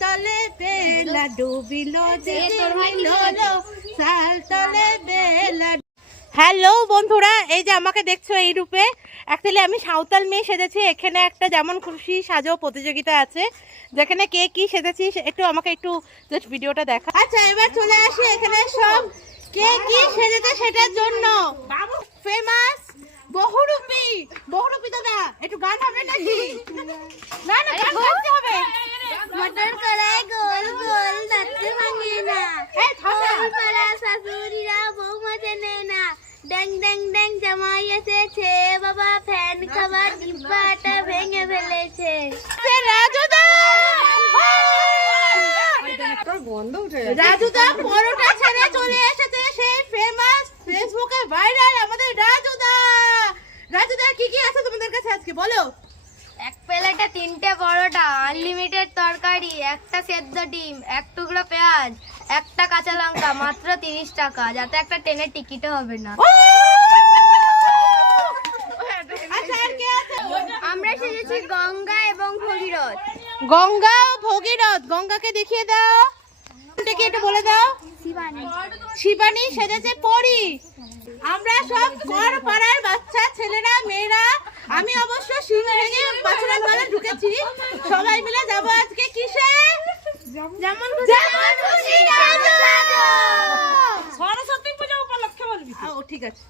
তলে বেলা ডুবিলো যে মিললো সাল তলে বেলা। হ্যালো বন্ধুরা, এই যে আমাকে দেখছো এই রূপে, অ্যাকচুয়ালি আমি সাঁওতাল মেয়ে সেজেছি। এখানে একটা যেমন খুশি সাজো প্রতিযোগিতা আছে, যেখানে কে কি সেজেছি একটু আমাকে একটু জাস্ট ভিডিওটা দেখা। আচ্ছা এবার চলে আসি এখানে সব কে কি সেজেছে সেটার জন্য। ফেমাস বহুরূপী বহুরূপী দাদা, একটু গান হবে নাকি? না না, গান গাইতে হবে। মটর কড়াই গোল গোল নাচতে ভাঙে না, পাড়া শাশুড়িরা বৌমা চেনে না, ড্যাং ড্যাং ড্যাং জামাই এসেছে, বাবা ফ্যান খাবার ডিব্বাটা ভেঙে ফেলেছে। রাজুদা রাজুদা পরোটা ছেড়ে চলে এসেছে সেই ফেমাস ফেসবুকে ভাইরাল আমাদের রাজুদা। রাজুদা কি কি আছে তোমাদের কাছে আজকে বলো? এক প্লেটে 3টে পরোটা, আনলিমিটেড তরকারি, একটা সেদ্ধ ডিম, এক টুকরো পেঁয়াজ, একটা কাঁচা লঙ্কা, মাত্র 30 টাকা, যাতে একটা ট্রেনের টিকিটও হবে না। আচ্ছা আর কে আছে? আমরা সেজেছি গঙ্গা এবং ভগীরথ। গঙ্গা ও ভগীরথ। গঙ্গাকে দেখিয়ে দাও, কি একটু বলে দাও। শিবানী সেজেছে পরি। আমরা সব কর পাড়ার বাচ্চা ছেলেরা মেয়েরা, আমি অবশ্য সিংহেগে বাছুরের দলে ঢুকেছি। সবাই মিলে যাবো আজকে কিসে? যেমন খুশি সাজো। সরস্বতী পূজা উপলক্ষে বলবি। ও ঠিক আছে।